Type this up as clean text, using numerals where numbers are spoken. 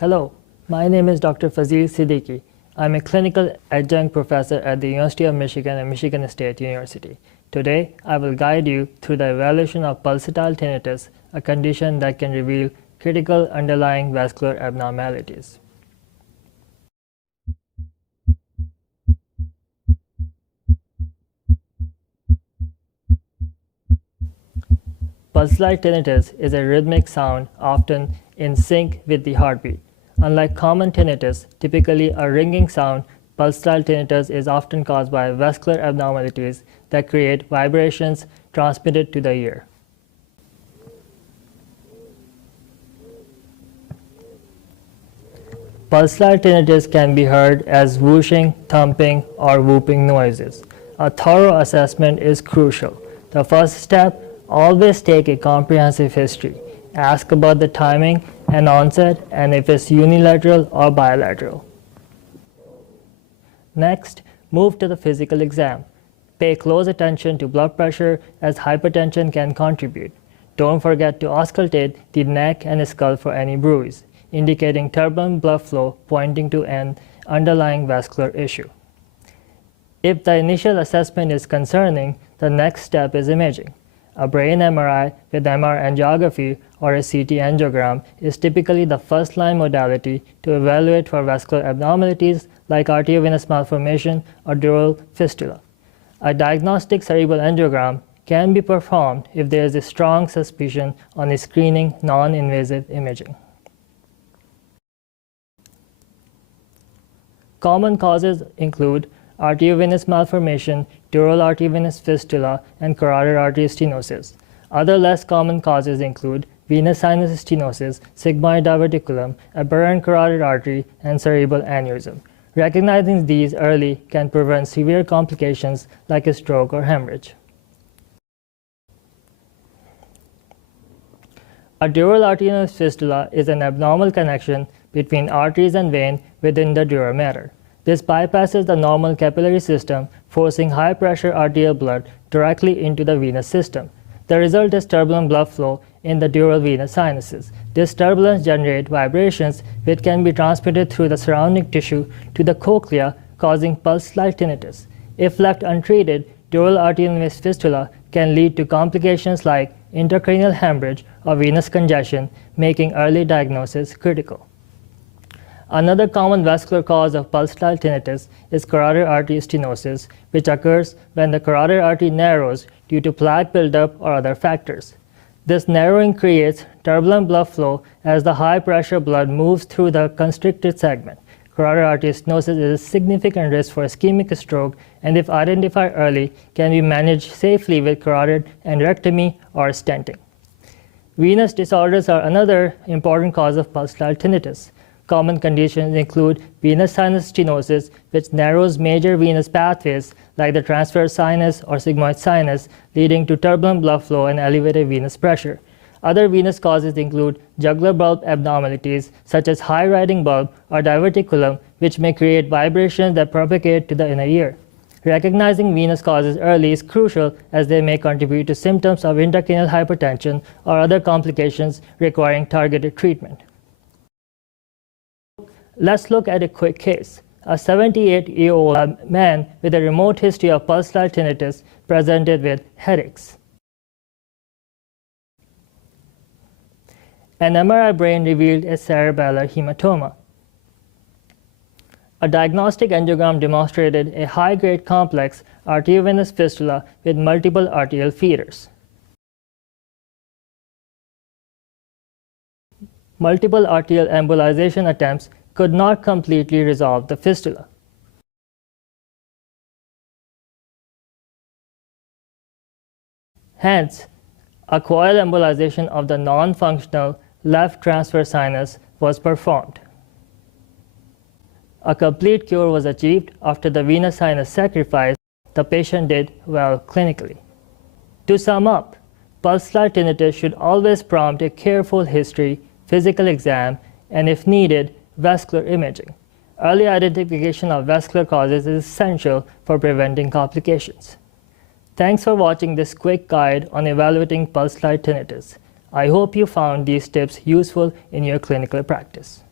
Hello, my name is Dr. Fazeel Siddiqui. I'm a clinical adjunct professor at the University of Michigan and Michigan State University. Today, I will guide you through the evaluation of pulsatile tinnitus, a condition that can reveal critical underlying vascular abnormalities. Pulsatile tinnitus is a rhythmic sound often in sync with the heartbeat. Unlike common tinnitus, typically a ringing sound, pulsatile tinnitus is often caused by vascular abnormalities that create vibrations transmitted to the ear. Pulsatile tinnitus can be heard as whooshing, thumping, or whooping noises. A thorough assessment is crucial. The first step: always take a comprehensive history. Ask about the timing and onset and if it's unilateral or bilateral. Next, move to the physical exam. Pay close attention to blood pressure as hypertension can contribute. Don't forget to auscultate the neck and skull for any bruise, indicating turbulent blood flow pointing to an underlying vascular issue. If the initial assessment is concerning, the next step is imaging. A brain MRI with MR angiography or a CT angiogram is typically the first-line modality to evaluate for vascular abnormalities like arteriovenous malformation or dural fistula. A diagnostic cerebral angiogram can be performed if there is a strong suspicion on a screening non-invasive imaging. Common causes include arteriovenous malformation, dural arteriovenous fistula, and carotid artery stenosis. Other less common causes include venous sinus stenosis, sigmoid diverticulum, aberrant carotid artery, and cerebral aneurysm. Recognizing these early can prevent severe complications like a stroke or hemorrhage. A dural arteriovenous fistula is an abnormal connection between arteries and veins within the dura mater. This bypasses the normal capillary system, forcing high-pressure arterial blood directly into the venous system. The result is turbulent blood flow in the dural venous sinuses. This turbulence generates vibrations which can be transmitted through the surrounding tissue to the cochlea, causing pulsatile tinnitus. If left untreated, dural arteriovenous fistula can lead to complications like intracranial hemorrhage or venous congestion, making early diagnosis critical. Another common vascular cause of pulsatile tinnitus is carotid artery stenosis, which occurs when the carotid artery narrows due to plaque buildup or other factors. This narrowing creates turbulent blood flow as the high-pressure blood moves through the constricted segment. Carotid artery stenosis is a significant risk for ischemic stroke, and if identified early, can be managed safely with carotid endarterectomy or stenting. Venous disorders are another important cause of pulsatile tinnitus. Common conditions include venous sinus stenosis, which narrows major venous pathways like the transverse sinus or sigmoid sinus, leading to turbulent blood flow and elevated venous pressure. Other venous causes include jugular bulb abnormalities, such as high riding bulb or diverticulum, which may create vibrations that propagate to the inner ear. Recognizing venous causes early is crucial as they may contribute to symptoms of intracranial hypertension or other complications requiring targeted treatment. Let's look at a quick case. A 78-year-old man with a remote history of pulsatile tinnitus presented with headaches. An MRI brain revealed a cerebellar hematoma. A diagnostic angiogram demonstrated a high-grade complex arteriovenous fistula with multiple arterial feeders. Multiple arterial embolization attempts could not completely resolve the fistula. Hence, a coil embolization of the non-functional left transverse sinus was performed. A complete cure was achieved after the venous sinus sacrifice. The patient did well clinically. To sum up, pulsatile tinnitus should always prompt a careful history, physical exam, and if needed, vascular imaging. Early identification of vascular causes is essential for preventing complications. Thanks for watching this quick guide on evaluating pulsatile tinnitus. I hope you found these tips useful in your clinical practice.